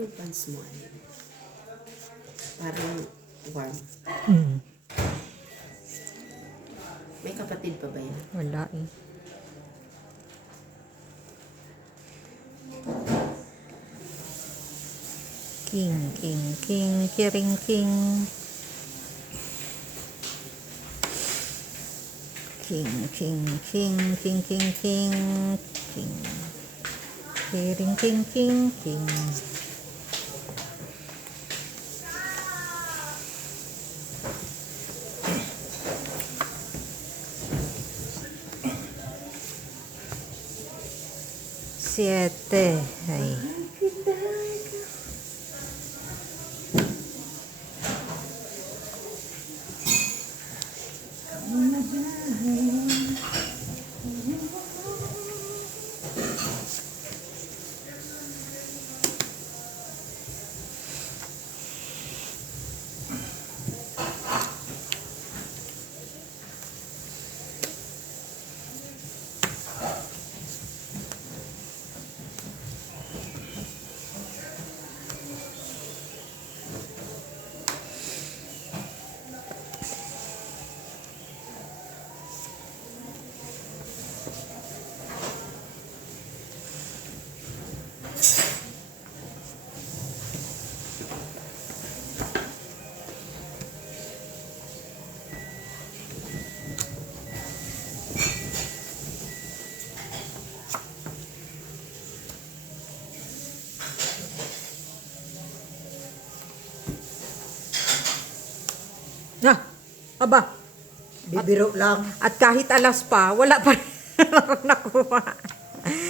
yung pants mo ay parang warm. May kapatid pa ba yan? Wala eh. King, king, king, kiring, king. King, king, king, king, king, king, king. Kiring, king, king, king. Siete. Ay. Ah, aba. Bibiro lang. At kahit alas pa, wala pa rin akong nakuha.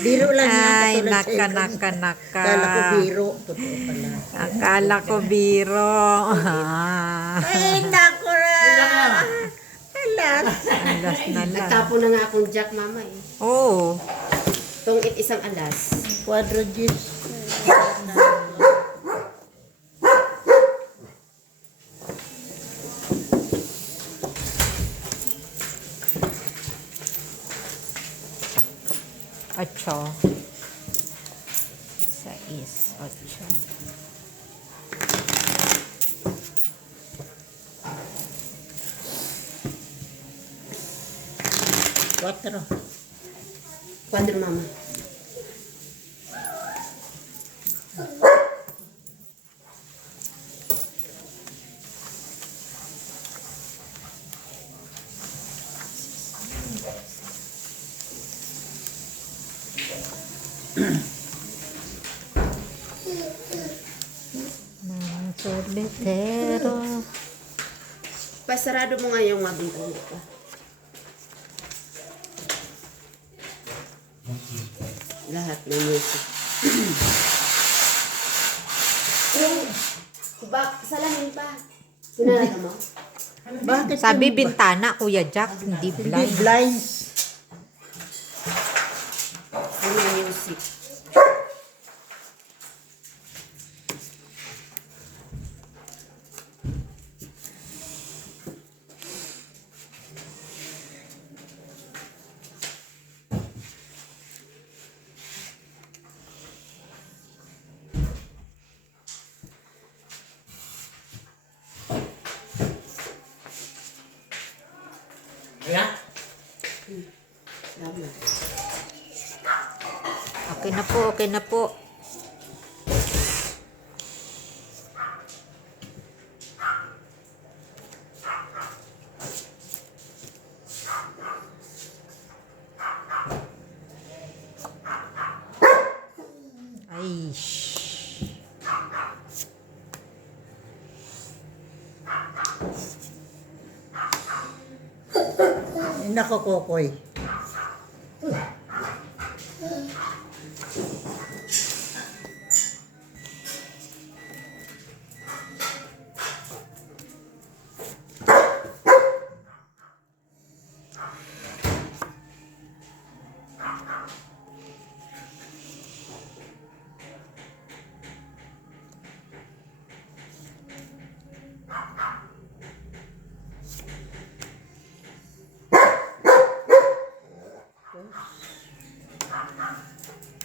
Biro lang yan. Ay, katulad naka, sa'yo naka, kanina. naka. Kala ko biro. Totoo pala. Akala ko biro. Ah. Ay, naku na. Alas. Alas na lang. Nagtapo na nga akong jack, mama eh. Oo. Tungit isang alas. Quadro-gis. Ocho. Sais. Ocho. Quatro. Quadro, mama. Sorbetero. Pasarado mo nga yung mga bintang dito. Lahat may music. Salamin pa. Sinarado mo? Bakit Sabi yung- bintana, Kuya Jack, hindi Hindi blind. blinds. May music. Tama. Okay na po, okay na po. Ay, shh. Nako, Kokoy.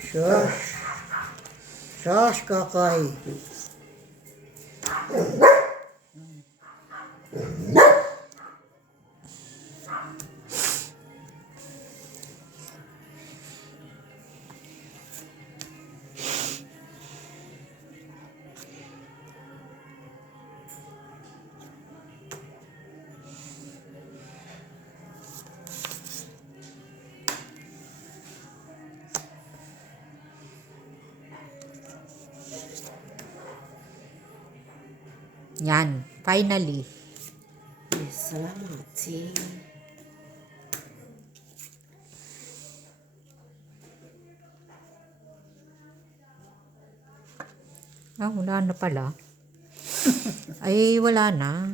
Shush. Sos, Kokoy. Yan, finally. Yes, salamat. Si... Wala na pala. Ay, wala na.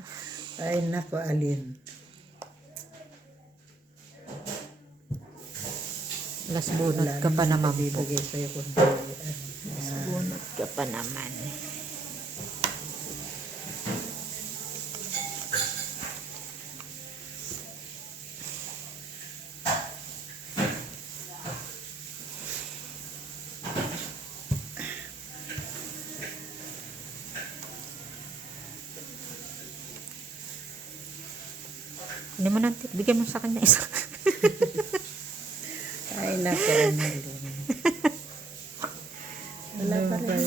Ay, naku, alin. Las bunot ka pa naman po. Bibigay sa'yo kung Las bunot ka pa naman. Hindi mo natin, bigyan mo sa kanya isa. Ay, naku, alin. Wala pa rin.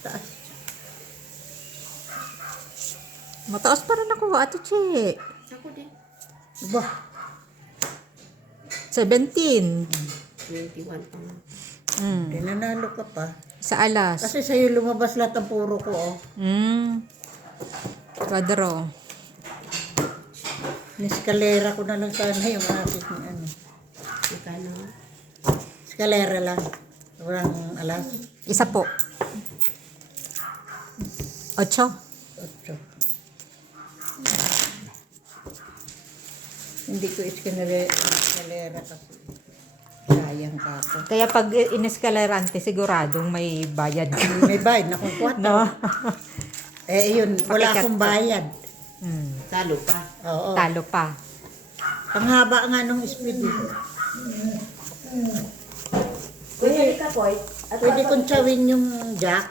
Taas. Mataas pa rin ako, Ate Che. Ako din. Bah, 17. 21 pa nga. nanalo ka pa. Sa alas. Kasi sa'yo lumabas lahat ang puro ko, oh. Kwadro. Niskalera ko na lang sana yung aking ano. Magkano? Eskalera lang. Walang alas. Isa po. 8. 8. Hindi ko eskalera kasi sayang ka ako. Kaya pag ineskalerante, siguradong may bayad ka. May bayad na kung 4. No? Yun, wala Pakikat akong ka. bayad. Talo pa. Oo. Talo pa. Panghaba nga nung speed. Kuya, ka po. Pwede kong tsawin yung jack.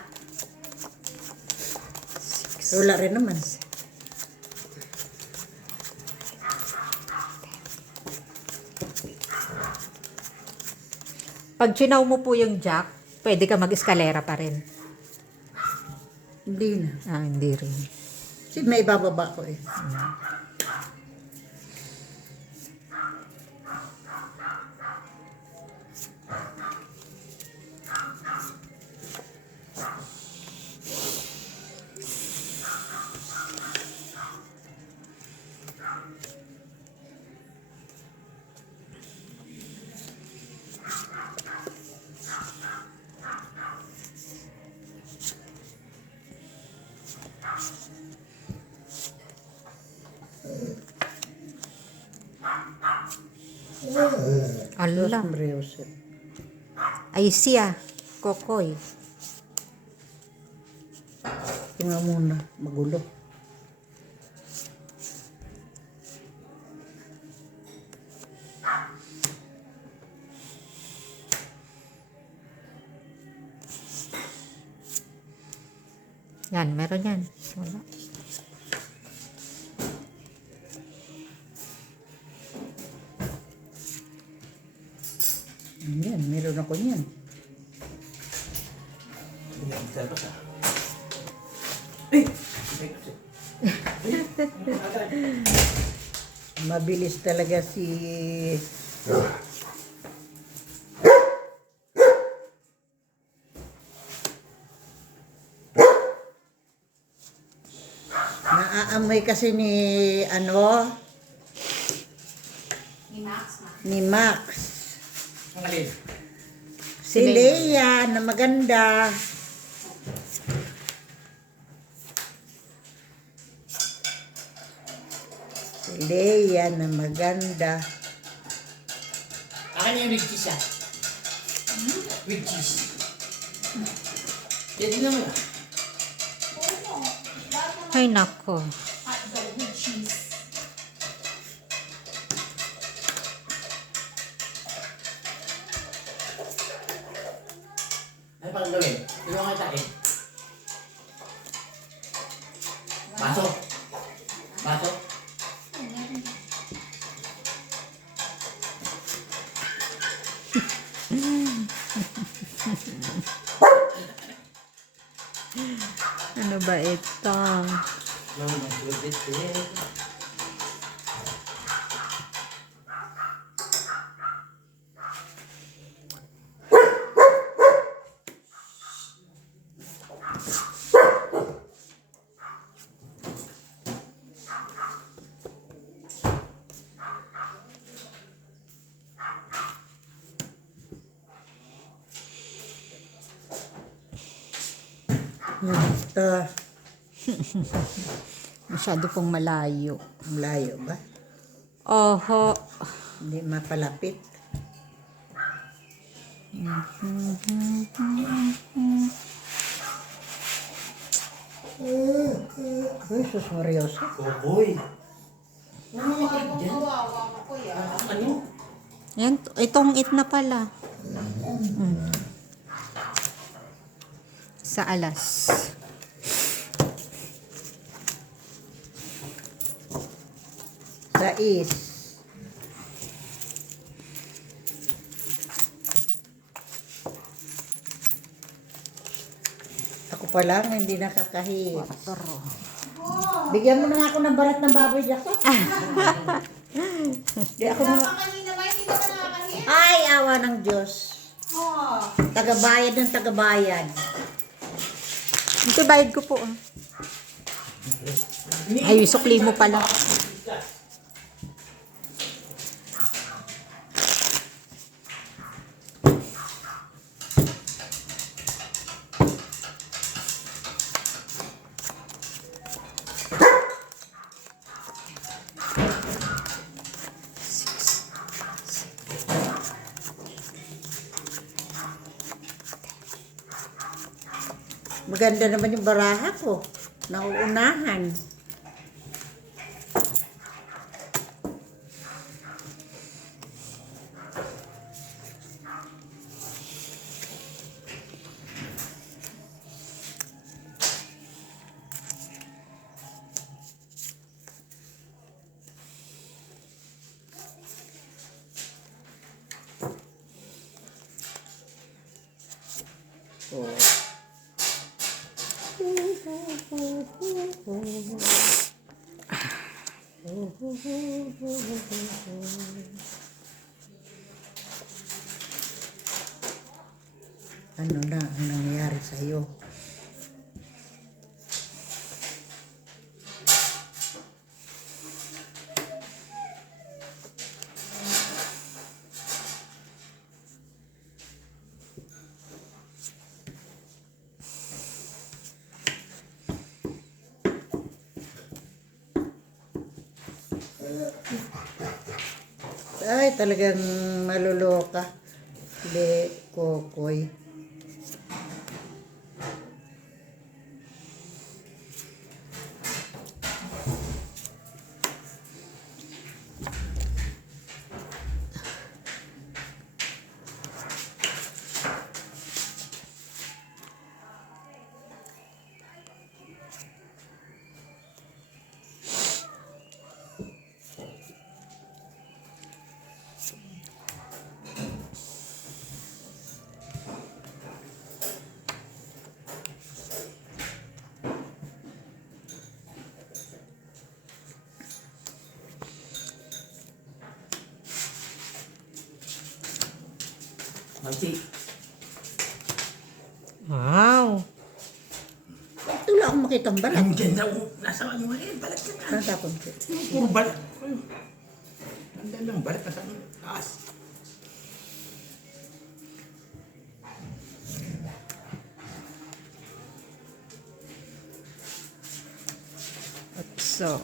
Wala rin naman. Pag chinaw mo po yung jack, pwede ka mag-eskalera pa rin. Hindi na. Hindi rin. Kasi may bababa ko eh. Ala. Sombrero. Ay siya. Kokoy. Tingnan muna. Magulo. Yan, meron yan. Wala. Yan, meron ako niyan. Mabilis talaga si... Naaamoy kasi ni ano? Ni Max. Si Leia na maganda. Si Leia na maganda. Akin yung with cheese ah. With cheese. Yan din naman ah. Ay, nako. pang gawin? Tulungan kita eh. Baso. Baso. Ano ba ito? Yung magulbit eh. Ito, Masyado pong malayo. malayo ba? Oho. Hindi mapalapit. Uy, susuryoso. Kukoy. Ano naman dyan? Ano? Yan, itong it na pala. Sa alas. Sais. Ako pa lang, hindi nakakahit. Bigyan mo na nga ako ng balat ng baboy, Jacob. Di ako na... Ay, awa ng Diyos. Tagabayad ng tagabayad. Ito, bayad ko po. Ay, sukli mo pala. Maganda naman yung baraha ko. Nauunahan. Oh. Ano na ang nangyayari sa'yo? Ay, talagang maluloka. Le, Kokoy. Mansi. Wow. Ito lang akong makita ang balat. Ang ganda ko. Nasa ano nga eh. Balat ka na. Saan tapon ko? Puro balat. Ang ganda ng balat. Nasa taas. So,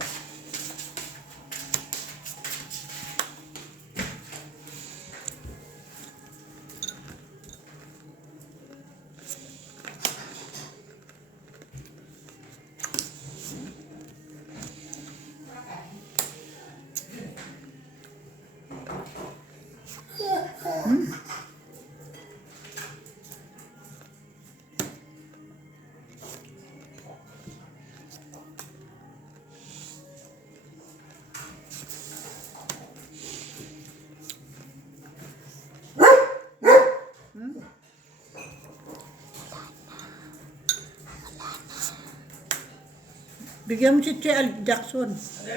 Bigyan mo si Che Jackson. Si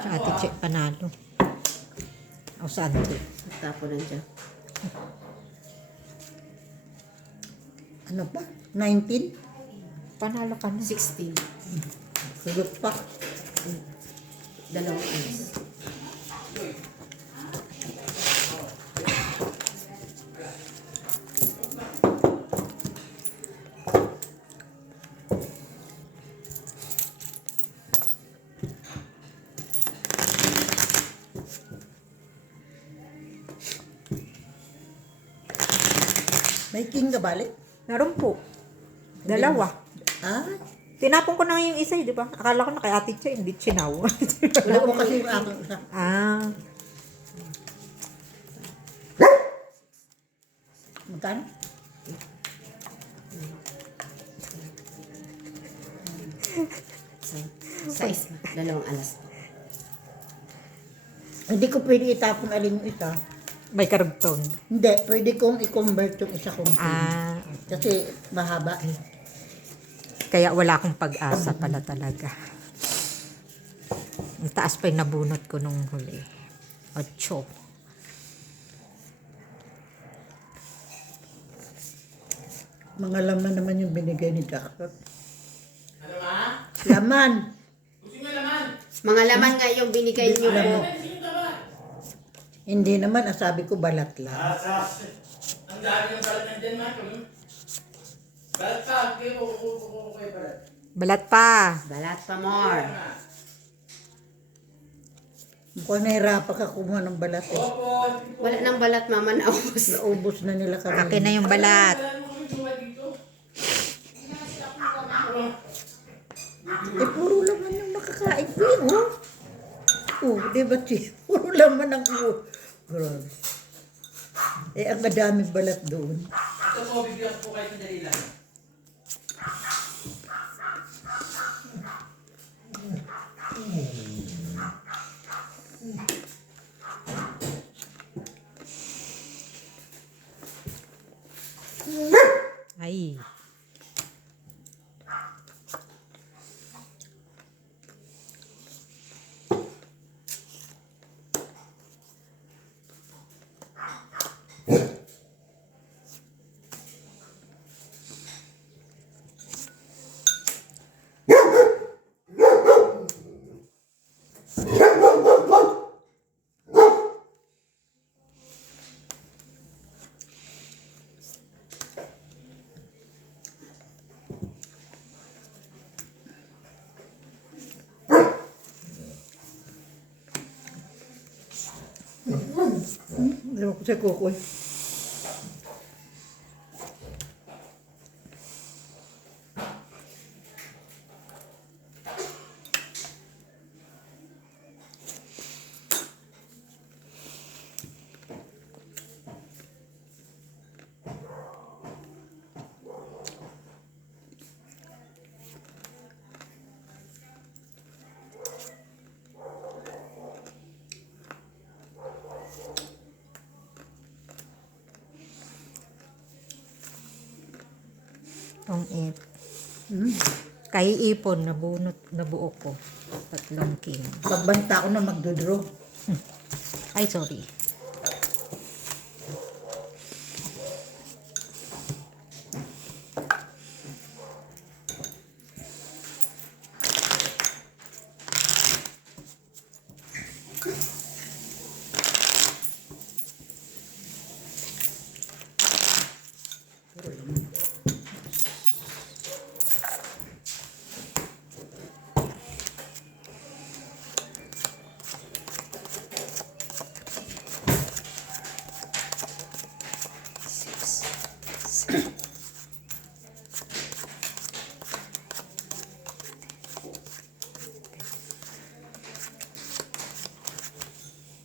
Ate Che panalo. O Santi. Tapo lang dyan. Ano pa? 19? Panalo ka na. 16. Sagot pa. Dalawang alis. May king ka balik? Meron po. Dalawa. Ah, Tinapon ko na yung isa, di ba? Akala ko na kay Ate Che, hindi chinaw. wala ko kasi yung aking isa. Ah. Magkano? Size. Dalawang alas. Hindi ko pwede itapon alin yung isa. May karugtong. Hindi, pwede kong i-convert yung isa kong king. Ah. Kasi mahaba. Kaya wala akong pag-asa pala talaga. Ang taas pa yung nabunot ko nung huli. 8. Mga laman naman yung binigay ni Jackson. Laman. Mga laman nga yung binigay niyo po. Hindi naman, sabi ko balat lang. Ang dami ng balat nandyan, ma. Balat pa. Kayo balat. Balat pa. Balat pa more. Mukhang nahirapan ka kumuha ng balat eh. Wala nang balat, mama, naubos. Naubos na nila kami. Akin na yung balat. Eh, puro laman yung makakain ko yun, oh. Oh, di ba, Chi? Puro laman ang ulo. Grabe. Eh, ang madaming balat doon. Ito po, bibigyan ko po kayo ng dali lang. Ay. Ewan ko sa kukoy. Tong it. Kay ipon, nabuo ko. 3 king. Pagbanta ko na magdodraw. Ay, sorry.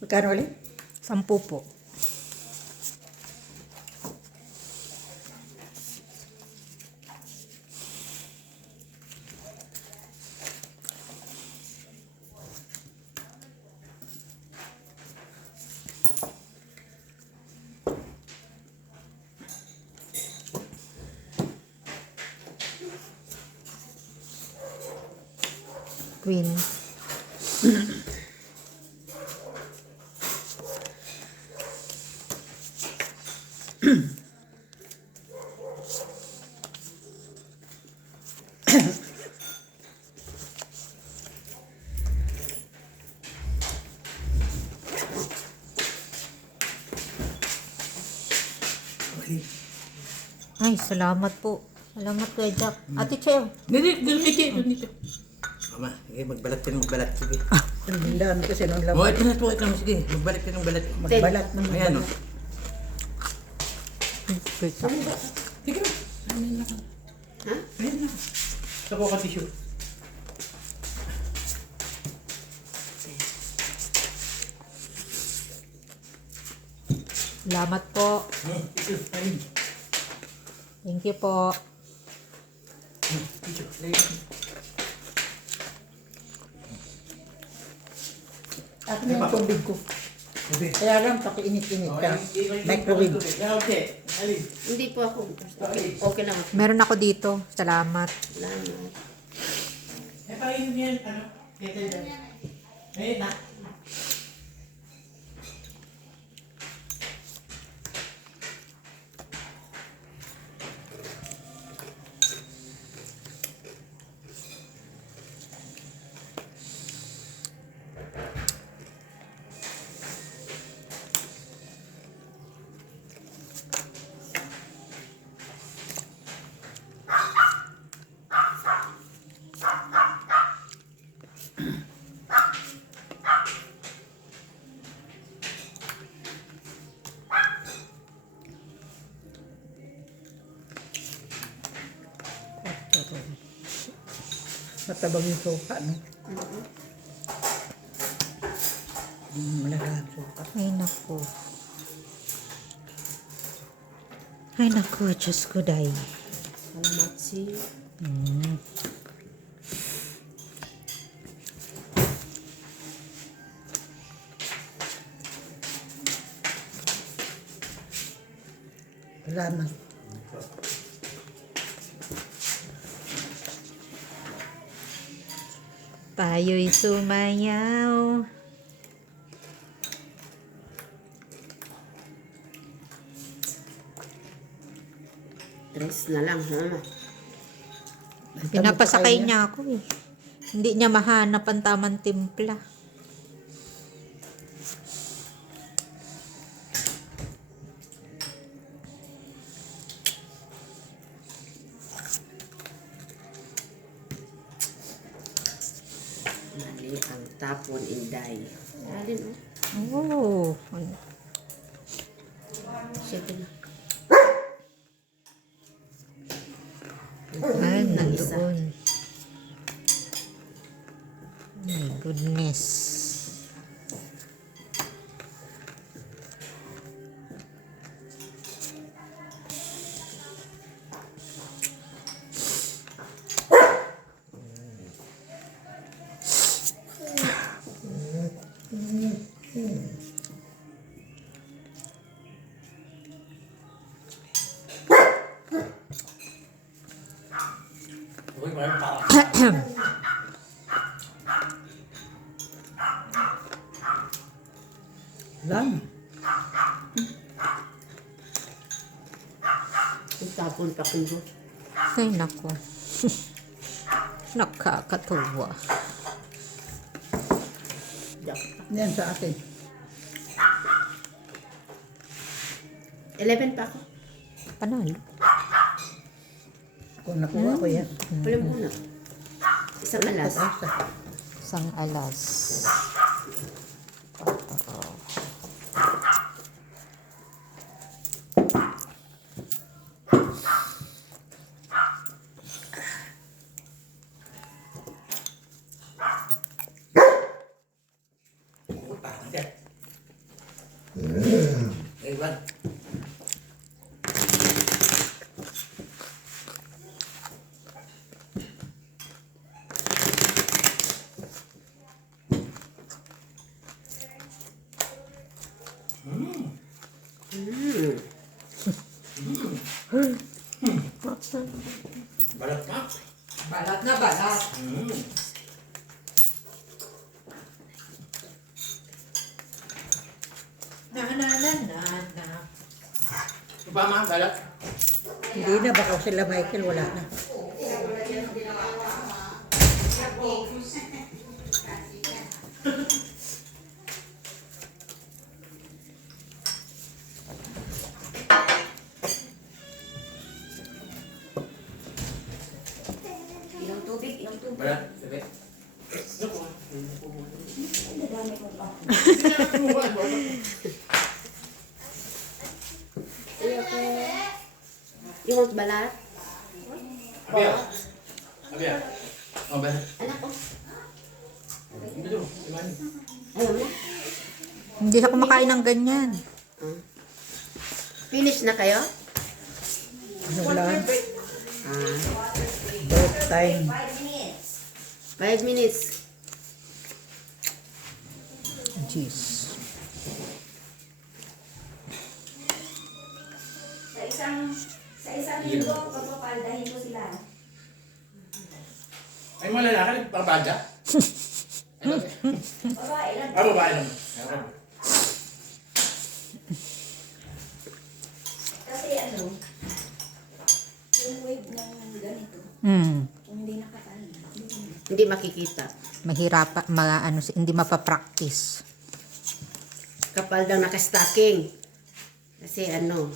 Magkano ulit? 10 po. Queen. Ay, salamat po. Salamat Kuya Jack. Ate Cheo. Dito. Mama, sige, magbalat ka ng magbalat. Sige. Ang dami kasi ng Oh, laman. ito na. Sige, magbalat ka ng balat. Magbalat ng Ayan, oh. Sige na. Ha? Ayan na. Sa ko ka tissue. Salamat po. Tissue. Ayun. Thank you po. Tissue. Lagyan. Akin na yung tubig ko. Sabi. Kaya lang, pakiinit-init ka. Microwave. Okay. Alin. Hindi po ako. Okay lang ako. Meron ako dito. Salamat. Salamat. Eh, paano yan? Ano? Kettle dyan. Ayun na. Matabang yung sopa, no? Malagang sopa. Ay, naku. Ay, naku. Diyos ko, day. Salamat si. Salamat. Tayo'y sumayaw. Tres na lang, ha? Pinapasakay niya ako eh. Hindi niya mahanap ang tamang timpla. Mali ang tapon, Inday. Alin, oh. Oh. Sige na. Ay, nandoon. My goodness. Uy, mayroon pa. Lang. Yung tapon pa kundo. Ay, naku. Nakakatuwa. Diyak. Yan sa akin. 11 pa ako. Panalo. Kung nakuha ko yan. Wala muna. Isang alas. Pag-asa. Isang alas. Parang dyan. Ewan. Balat na. Balat na balat. Iba mga balat. Hindi na, baka sila Michael, wala na. Ilang tubig, ilang tubig. Balat, sabi. You want balat? Abiya. Abiya. Oh, balat. Anak ko. Ito, iman. Ayaw mo na. Hindi siya kumakain ng ganyan. Finish na kayo? Ano lang? Ah, Break time. 5 minutes. Jeez. Sa isang linggo, papapaldahin ko sila. Ay, mga lalaki, nagpapabadya. Babae lang. Ah, babae lang. Kasi ano, yung wave ng ganito, kung hindi nakatali, Hindi makikita. Mahirap, hindi mapapractice. Kapal daw nakastocking. Kasi ano,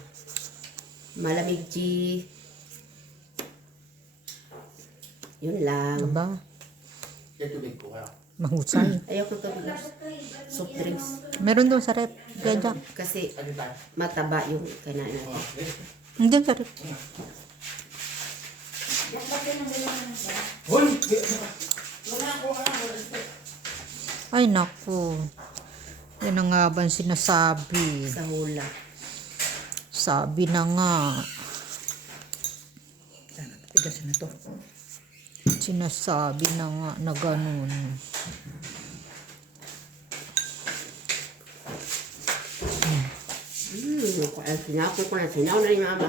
malamig G. Yun lang. Diba? Yan tubig ko kaya. Mahusay. Ayoko to soft drinks. Meron doon sa rep. Kaya dyan. Kasi Ano tayo? mataba yung kanain natin. Hindi sa rep. Hoy! Ay, naku. Yan ang nga ba ang sinasabi? Sa hula. Sabi na nga. Tigasin na to. Sinasabi na nga na ganun. Sinako ko na. Sinaw na ni mama.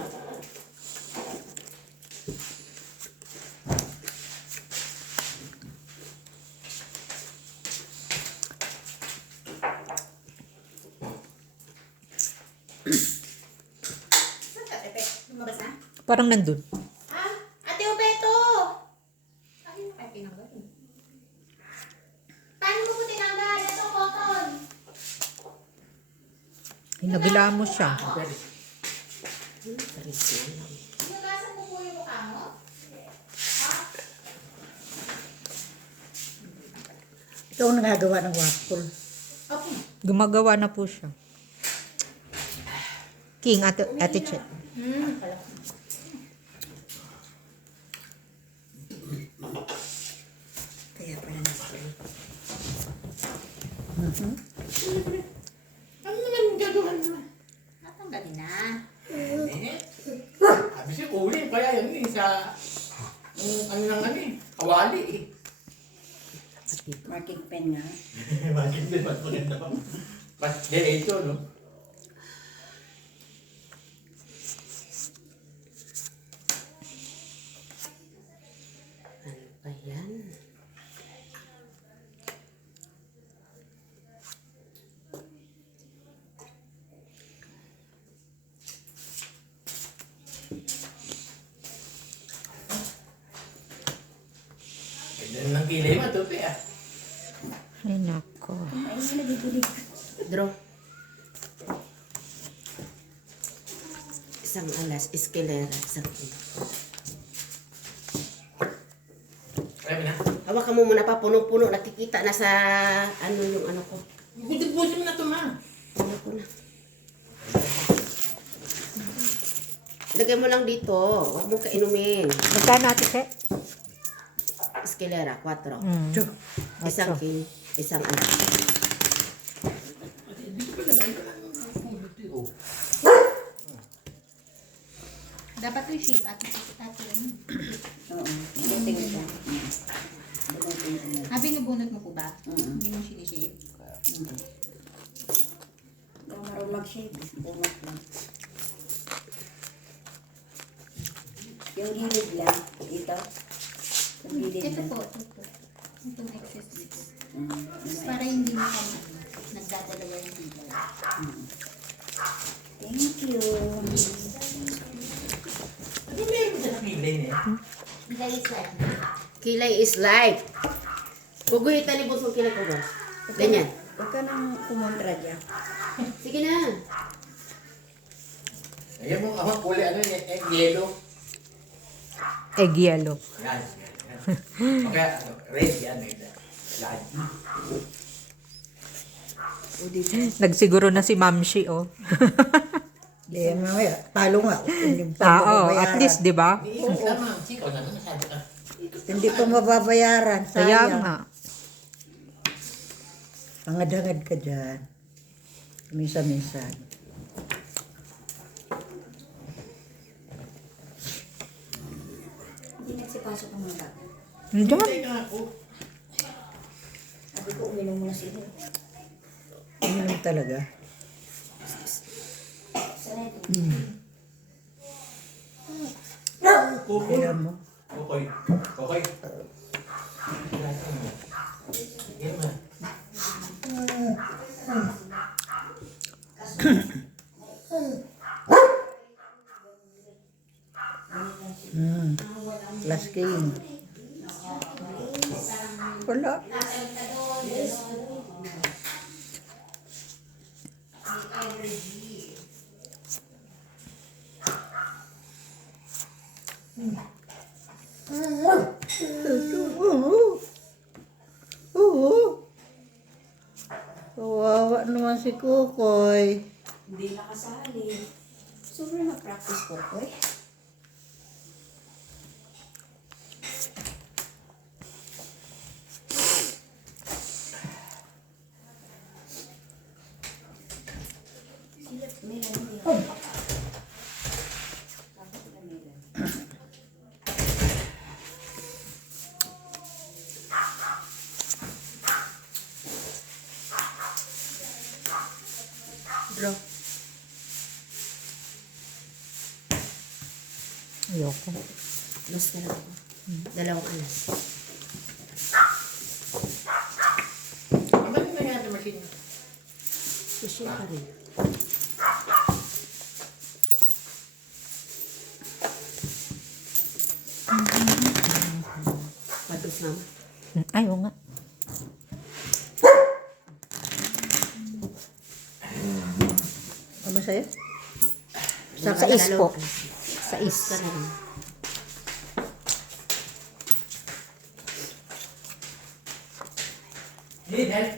Parang nandun. Ate Obeto! Ano kayo pinanggal? Paano mo po tinanggal? Ito, cotton! Hinagila mo siya. Hinugasan mo po yung mukha mo? Ikaw ang nangagawa ng waffle. Gumagawa na po siya. King, ate Chet. Kaya pala na. Ano naman yung gagawin naman? Natanggalin na. Sabi siya, uli. Kaya yun eh, sa... ano nang ano eh, kawali eh. Marking pen nga. Bakit din, mas maganda pa. Mas diretso, no? Ano ba yan? Ganyan lang kilay mo, tupi ah. Ay, nako. Draw. Isang alas, eskelera, isang kilo. Kaya mo na. Hawakan mo muna pa, punong-puno. Nakikita na sa ano yung ano ko. Busin mo na ito, ma. Ano ko na. Lagay mo lang dito. Huwag mo kainumin. Magkano ate Chet? Eskelera, 4. Tiyo. Isang kilo, isang alas. Dapat yung shape at ano. Oo. Binubunot mo po ba? Hindi mo sinishape? Kung marunong mag-shave, bunot lang. Yung gilid lang, ito. Yung gilid Ito lang. po, ito. Itong excess dito. Para hindi mo kami nagdadalawa yung dito. Thank you. Ano meron mo sa kilay niya? Kilay is life. Guguhitan ni Busong kilay ko ba? Ganyan. Huwag ka nang kumontra dyan. Sige na. Ayan mo, ang kulay, ano yan, yellow. Egg yellow. Yan. Okay, red yan. Lagi. Nagsiguro na si Mamshi, oh. Di, mamaya, talo nga. Hindi pa Oo, mababayaran. at least, di ba? Iiwas ka ma'am. Sikaw na, masyado ka. Hindi pa mababayaran. Kaya Sayang. nga. Angad-angad ka dyan. Minsan-minsan. Hindi nagsipasok ang mga. Diyan. Teka ako. Sabi ko, uminom muna sila. Uminom talaga. Sana ito. Kukoy. Kaya mo. Kukoy. Kukoy. Yan man. Last game. Wala. Oo. Kawawa naman si Kukoy. Hindi nakasali. Sobrang na-practice ko ko eh. Sila, may lang. Bro. Ayoko. Lost na lang ako. Dalawang alas. Ang galing na yan, machine. Machine pa rin. Patos naman. Ay, oo nga. Ano sa'yo? Sa is po. Sa is. Ka na lang. Hindi, dahil.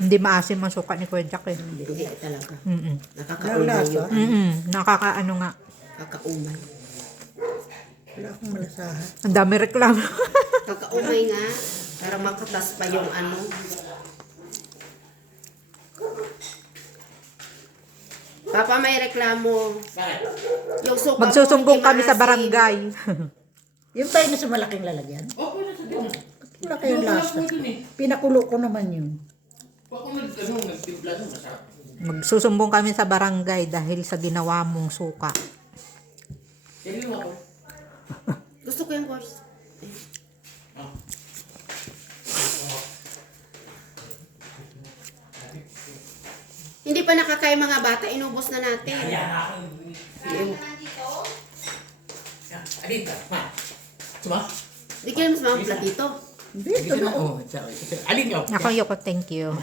Hindi maasim ang suka ni Kuya Jack, eh. Hindi talaga. Mm-mm. Nakakaumay Lasa. yun. Mm-mm. Nakakaano nga. Kakaumay. Wala akong malasahan. Ang dami reklamo. Kakaumay nga. Para makatas pa yung ano. Papa, may reklamo. Bakit? Yung suka Magsusumbong mo, kami hindi sa maasim. barangay. Yung tayo na sa malaking lalagyan. Okay na sabihin na. Wala kayong lasa. Pinakulo ko naman yun. Kung ako nagtimpla nun, masarap. Magsusumbong kami sa barangay dahil sa ginawa mong suka. Hindi mo ako. Gusto ko yung course. Hindi pa nakakain mga bata, inubos na natin. Ayan ako. Alin ka? Ma? Suma? Di kayo mas mga platito. Dito na. Oh, alin ka? Ako, Yoko, thank you.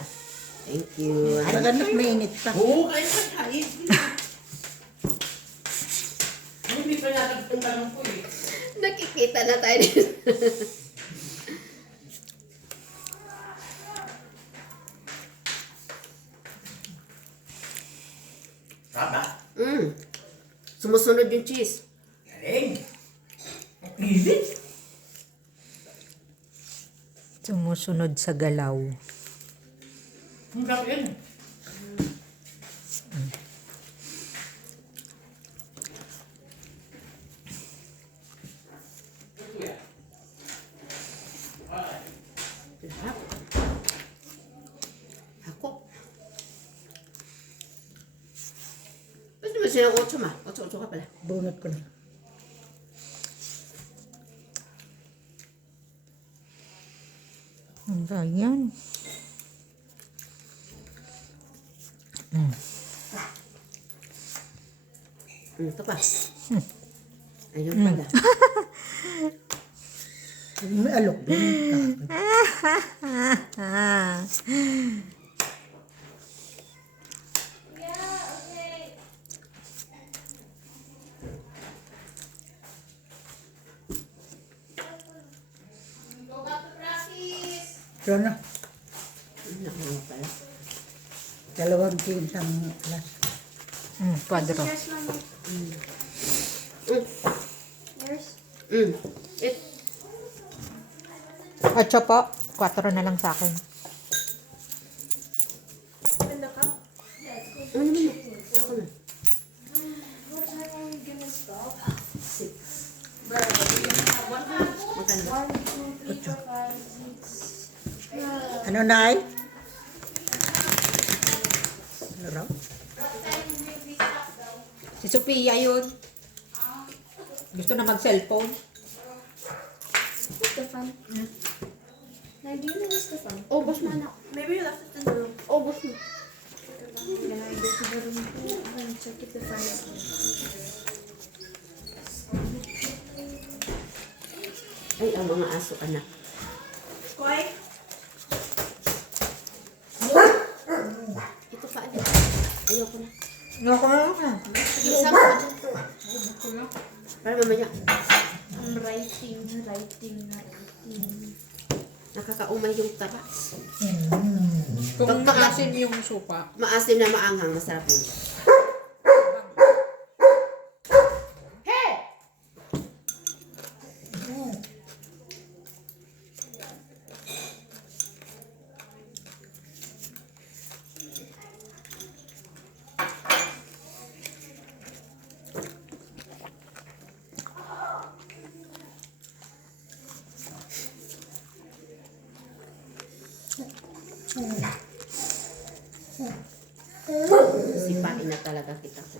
Thank you. Naganap mainit pa. Oo, kaya ka kain. Hindi pa natin itong tanong ko eh. Nakikita na tayo dito. Tama? Sumusunod yung cheese. Galing. Ang pilit. Sumusunod sa galaw. Ang sarap yan. siya ng 8 ma. 8 ka pala. Bunot ko na. Ang ganyan. Ito pa. Ayun pala. May alok din. So na. Nakuha pala. Dalawang king isang alas. Kwadro. Yours, mama. Yours. It. 8 po. 4 na lang sa akin. Ganda ka? Ano naman? Ako na. What time are we gonna stop? 6. Bro, we're gonna have Magkano? 1, 2, 3, 4, 5, 6. Ano na ay? Ano raw? Si Sophia yun. Gusto na mag-cellphone. Stefan. Now, do you know Stefan? Oh, boss mo. Maybe you left it in the room. Oh, boss mo. Then I go to the room and check if the fan is on. Ay, ang mga aso, anak. Koy? Ito pa, anak. Ayoko na. Sige, sama ko dyan. Para mamaya, I'm writing. nakakaumay yung tabas. Kung maasin yung supa. Maasim na maanghang, masarap yun. Sipain na talaga kita ko.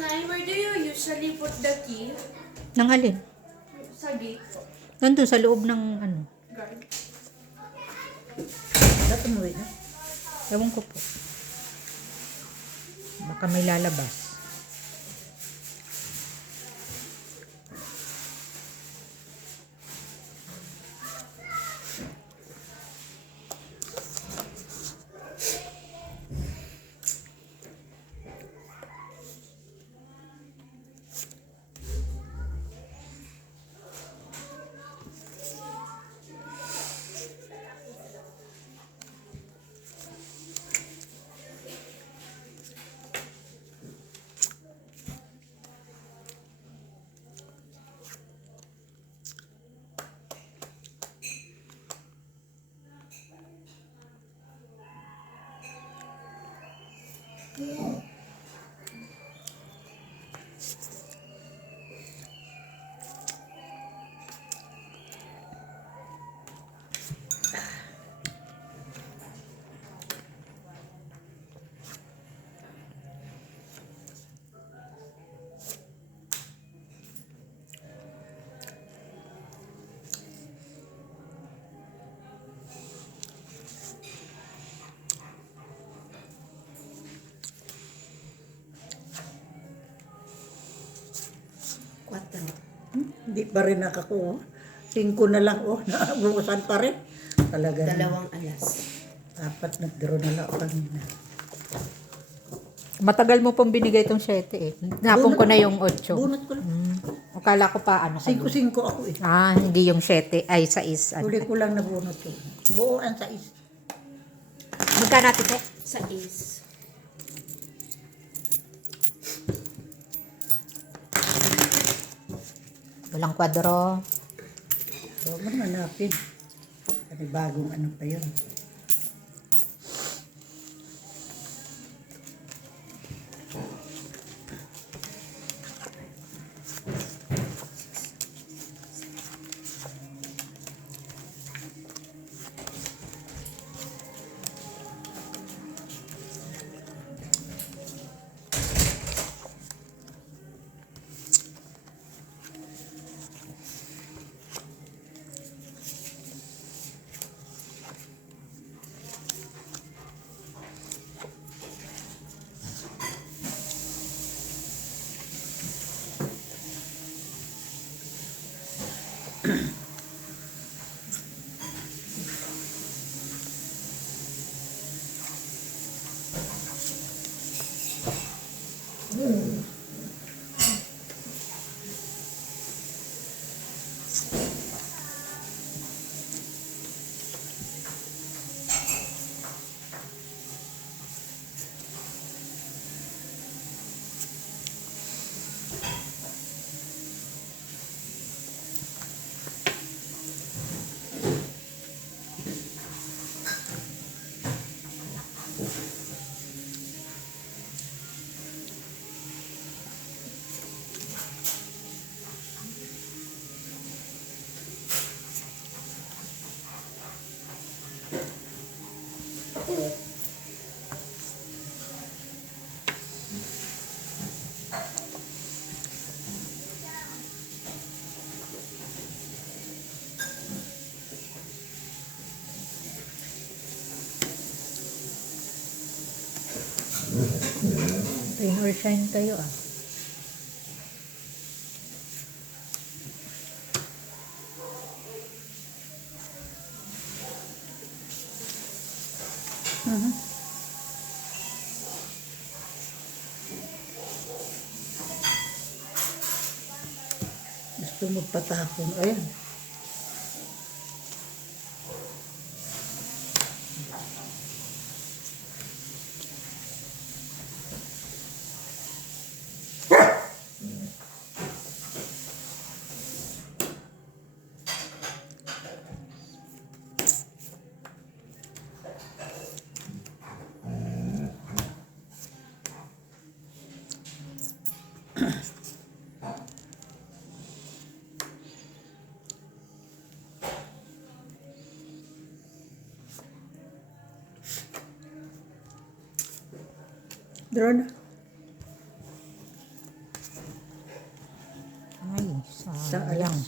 Nanay, where do you usually put the key? Nang alin? Sa gate po. Nandun sa loob ng ano. Guard. Ba't umuwi na? Ewan ko po. Baka may lalabas. Quattro. Hindi pa rin nakakuha. 5 na lang, oh, naabusan pa rin. Talaga. Dalawang alas. 4 nag-draw na lang ako kanina. Matagal mo pong binigay itong 7 eh. Napon ko na yung 8. Bunot ko lang. Akala ko pa ano. 5-5 ako eh. Ah, hindi yung 7. Ay, 6. Ano. Huli ko lang nabunot yun. Buo ang 6. Magkano natin eh? Sa is. Walang kwadro. So, mananapin. Kasi bagong ano pa yun. Rain or shine kayo ah. Gusto magpatapon. Ayan. Draw na. Ay, sayang.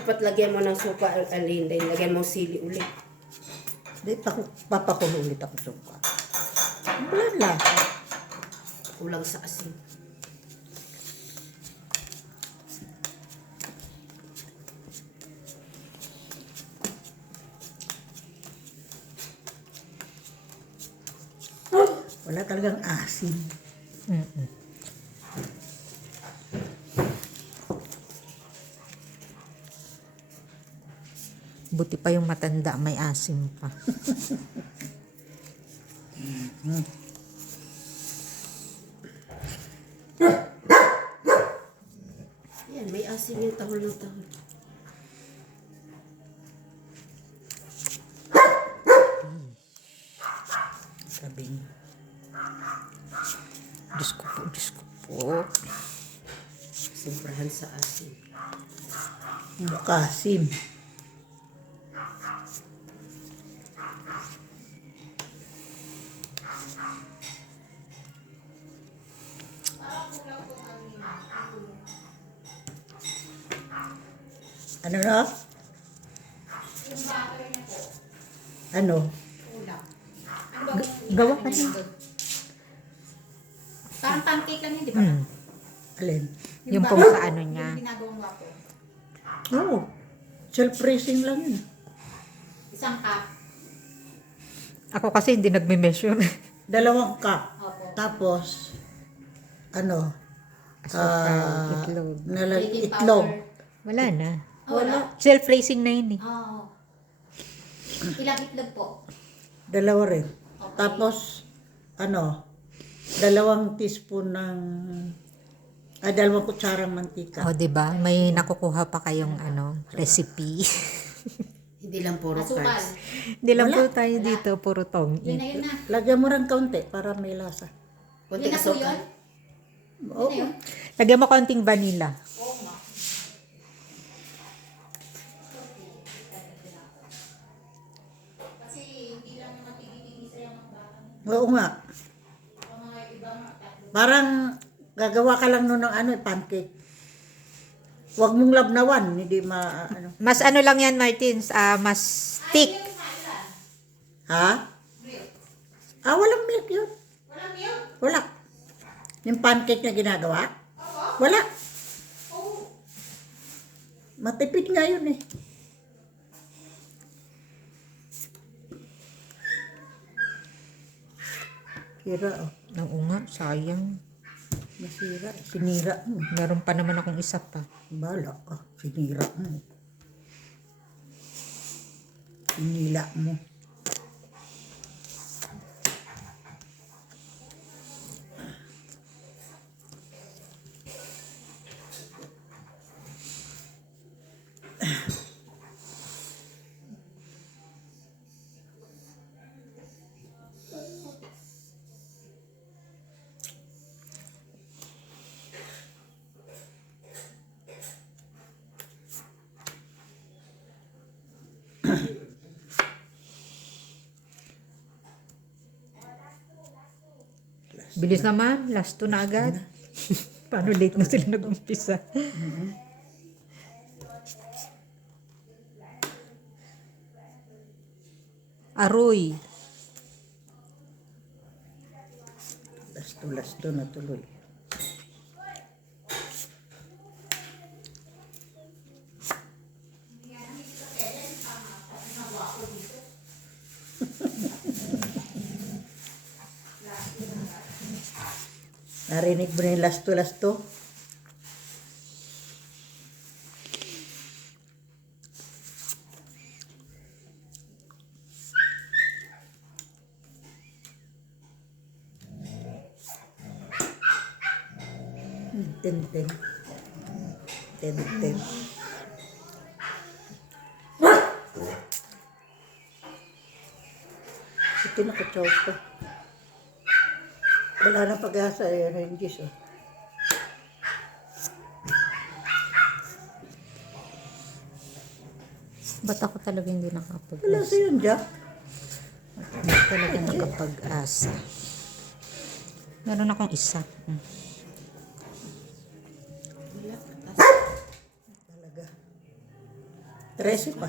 Dapat lagyan mo ng suka, Alinday. Lagyan mo sili ulit. Di, papakulo ulit ako suka. Wala lang. Kulang sa asin. Wala talagang asin. Mm-mm. Buti pa yung matanda, may asim pa. Yan, may asim yung tahol ng tahol. Sabing. Diyos ko po, Diyos ko po. Sobrahan sa asim. Bukasim. Ano na? Ano? Gawa ka na. Parang pancake lang yun, di ba? Mm. Alin? Yung pong sa ano niya. Yung ginagawang wapo. Oo. Self-pressing lang yun. Isang cup. Ako kasi hindi nagme-measure. 2 cup. Opo. Tapos, ano? Asukal, itlog. Baking Itlog. powder. Wala na. Wala. Self-raising na yun eh. Oo. Ilang itlog po? 2 rin. Tapos, ano? 2 teaspoon ng 2 kutsarang mantika. O, diba? May nakukuha pa kayong ano, recipe. Hindi lang puro Asukal. carbs. Hindi lang po tayo dito, puro tong. Yun na yun na. Lagyan mo rin kaunti para may lasa. Kunti Yun na po asukal. yun? Oo. Yun na yun? Lagyan mo konting vanilla. Oo nga. Kasi hindi lang naman tigil-tigil sa'yo magbakan. Oo nga. Mga ibang Parang gagawa ka lang nun ng ano, pancake. Huwag mong labnawan, hindi ano. Mas ano lang yan, Martins, mas thick. Ha? Walang milk yun. walang milk. Wala. Yung pancake na ginagawa? Wala. Matipid nga yun eh. Sira oh. Oo nga, sayang. Masira. Sinira mo. Meron pa naman akong isa pa. Bala ka. Sinira mo. Sinila mo. Bilis naman, last 2 na agad. Paano late na sila nag-umpisa? Aroy. Lasto na tuloy. Narinig mo na yung lasto? Ten. Ito nakatsaw ko. Wala na pag-asa eh, Rangis oh. Ba't ako talaga hindi Wala nakapag-asa? sa yun, Jack. Hindi talaga nakapag-asa. Meron akong isa. Talaga. 13 pa.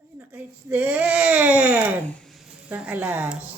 Ay, nakahits din. Isang alas.